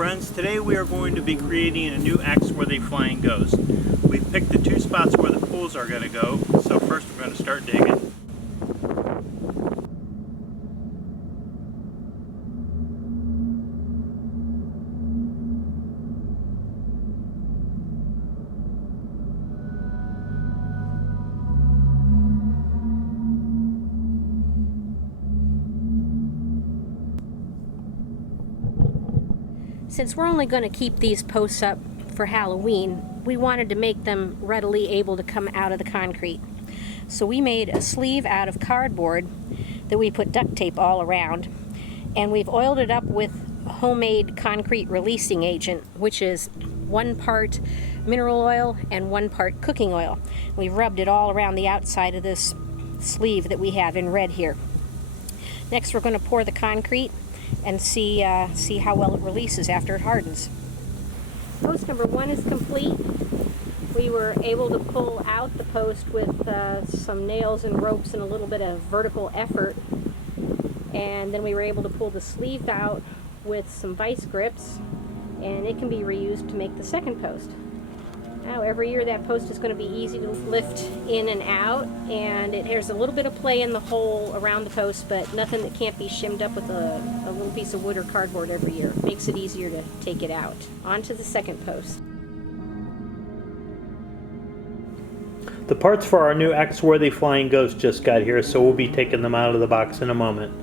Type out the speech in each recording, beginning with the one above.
friends, today we are going to be creating a new Axworthy flying ghost. We've picked the two spots where the pools are going to go, so first we're going to start digging. Since we're only going to keep these posts up for Halloween, we wanted to make them readily able to come out of the concrete. So we made a sleeve out of cardboard that we put duct tape all around, and we've oiled it up with homemade concrete releasing agent, which is 1 part mineral oil and 1 part cooking oil. We've rubbed it all around the outside of this sleeve that we have in red here. Next we're going to pour the concrete and see how well it releases after it hardens. Post number 1 is complete. We were able to pull out the post with some nails and ropes and a little bit of vertical effort, and then we were able to pull the sleeve out with some vice grips, and it can be reused to make the second post. Now every year that post is going to be easy to lift in and out, and there's a little bit of play in the hole around the post, but nothing that can't be shimmed up with a little piece of wood or cardboard every year. It makes it easier to take it out. On to the second post. The parts for our new Axworthy flying ghost just got here, so we'll be taking them out of the box in a moment.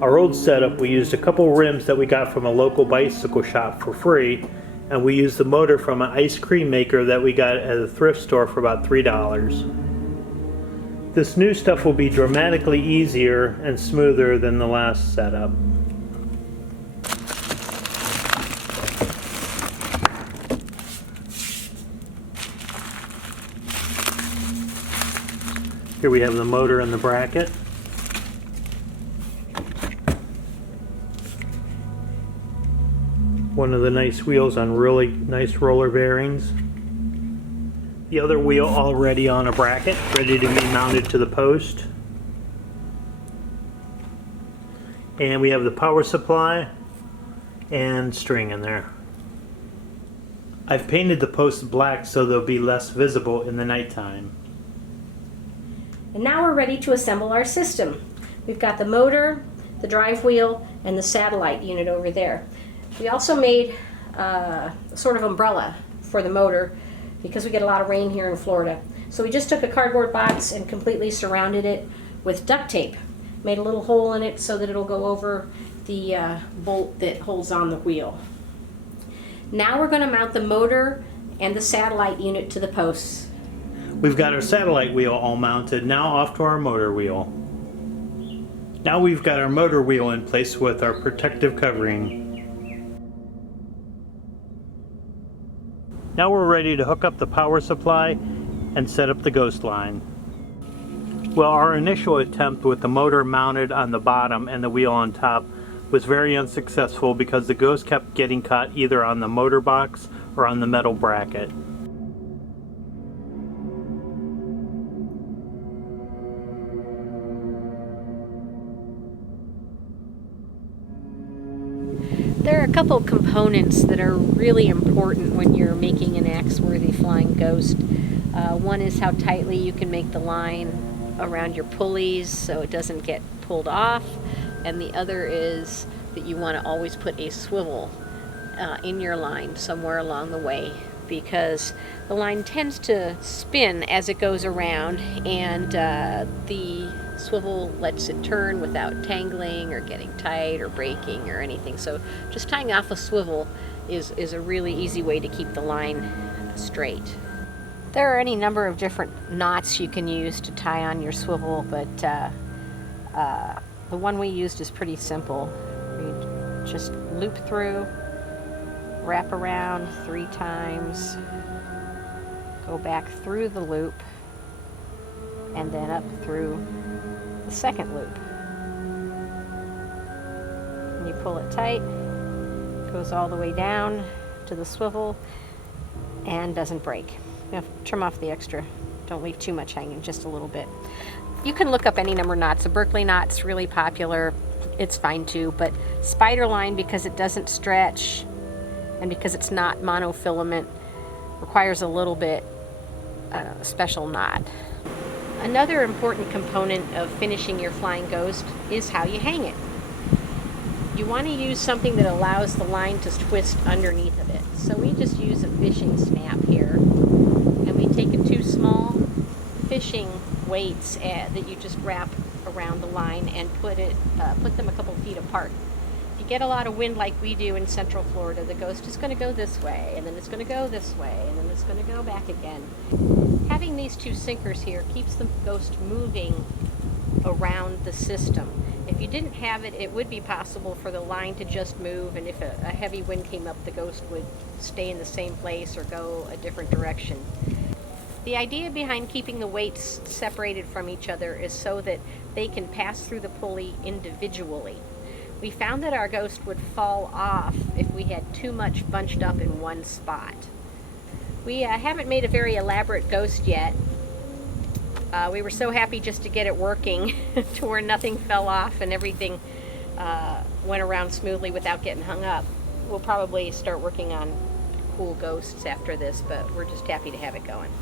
Our old setup, we used a couple rims that we got from a local bicycle shop for free, and we used the motor from an ice cream maker that we got at a thrift store for about $3. This new stuff will be dramatically easier and smoother than the last setup. Here we have the motor and the bracket. One of the nice wheels on really nice roller bearings. The other wheel already on a bracket, ready to be mounted to the post. And we have the power supply and string in there. I've painted the posts black so they'll be less visible in the nighttime. And now we're ready to assemble our system. We've got the motor, the drive wheel, and the satellite unit over there. We also made a sort of umbrella for the motor because we get a lot of rain here in Florida. So we just took a cardboard box and completely surrounded it with duct tape. Made a little hole in it so that it'll go over the bolt that holds on the wheel. Now we're going to mount the motor and the satellite unit to the posts. We've got our satellite wheel all mounted, now off to our motor wheel. Now we've got our motor wheel in place with our protective covering. Now we're ready to hook up the power supply and set up the ghost line. Well, our initial attempt with the motor mounted on the bottom and the wheel on top was very unsuccessful because the ghost kept getting caught either on the motor box or on the metal bracket. There are a couple of components that are really important when you're making an Axworthy flying ghost. One is how tightly you can make the line around your pulleys so it doesn't get pulled off, and the other is that you want to always put a swivel in your line somewhere along the way, because the line tends to spin as it goes around, and the swivel lets it turn without tangling or getting tight or breaking or anything. So just tying off a swivel is a really easy way to keep the line straight. There are any number of different knots you can use to tie on your swivel, but the one we used is pretty simple. You just loop through, wrap around 3 times, go back through the loop, and then up through the second loop. And you pull it tight, goes all the way down to the swivel, and doesn't break. You have to trim off the extra. Don't leave too much hanging, just a little bit. You can look up any number of knots. The Berkeley knot's really popular. It's fine too, but spider line, because it doesn't stretch, and because it's not monofilament, requires a little bit special knot. Another important component of finishing your flying ghost is how you hang it. You want to use something that allows the line to twist underneath of it. So we just use a fishing snap here, and we take 2 small fishing weights that you just wrap around the line and put them a couple feet apart. If you get a lot of wind like we do in Central Florida, the ghost is going to go this way, and then it's going to go this way, and then it's going to go back again. Having these 2 sinkers here keeps the ghost moving around the system. If you didn't have it, it would be possible for the line to just move, and if a heavy wind came up, the ghost would stay in the same place or go a different direction. The idea behind keeping the weights separated from each other is so that they can pass through the pulley individually. We found that our ghost would fall off if we had too much bunched up in one spot. We haven't made a very elaborate ghost yet. We were so happy just to get it working to where nothing fell off and everything went around smoothly without getting hung up. We'll probably start working on cool ghosts after this, but we're just happy to have it going.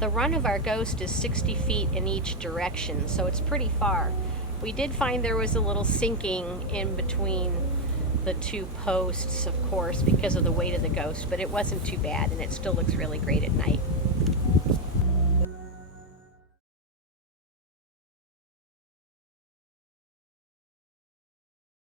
The run of our ghost is 60 feet in each direction, so it's pretty far. We did find there was a little sinking in between the 2 posts, of course, because of the weight of the ghost, but it wasn't too bad, and it still looks really great at night.